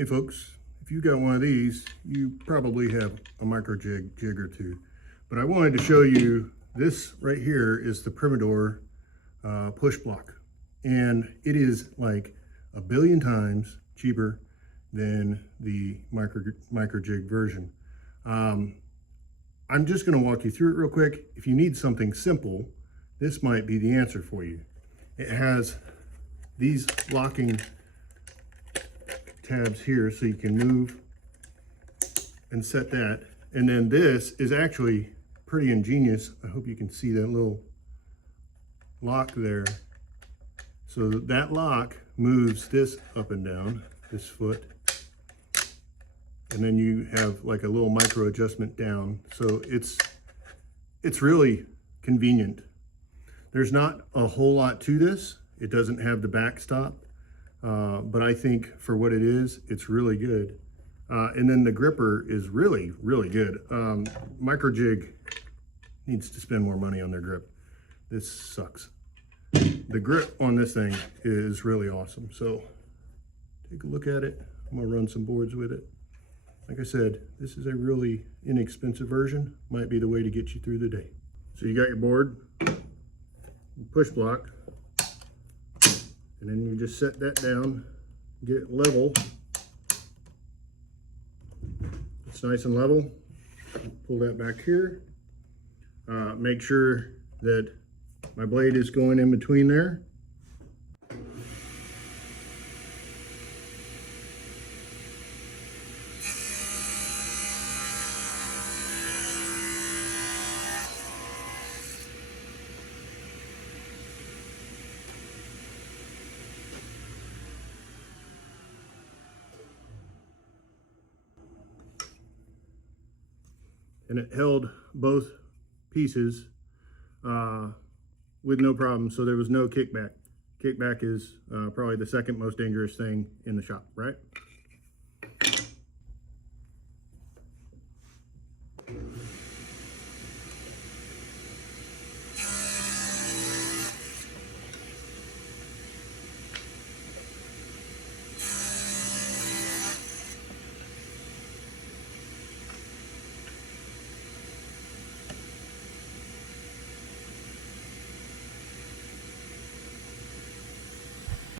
Hey folks, if you got one of these, you probably have a micro jig or two. But I wanted to show you this right here is the Pemedor push block. And it is like a billion times cheaper than the micro jig version. I'm just going to walk you through it real quick. If you need something simple, this might be the answer for you. It has these locking tabs here so you can move and set that. And then this is actually pretty ingenious. I hope you can see that little lock there. So that lock moves this up and down, this foot. And then you have like a little micro adjustment down. So it's really convenient. There's not a whole lot to this. It doesn't have the backstop. But I think for what it is, it's really good. And then the gripper is really, really good. Micro jig needs to spend more money on their grip. This sucks. The grip on this thing is really awesome. So take a look at it. I'm gonna run some boards with it. Like I said, this is a really inexpensive version. Might be the way to get you through the day. So you got your board, push block, and then you just set that down, get it level. It's nice and level. Pull that back here. Make sure that my blade is going in between there. And it held both pieces with no problem, so there was no kickback. Kickback is probably the second most dangerous thing in the shop, right?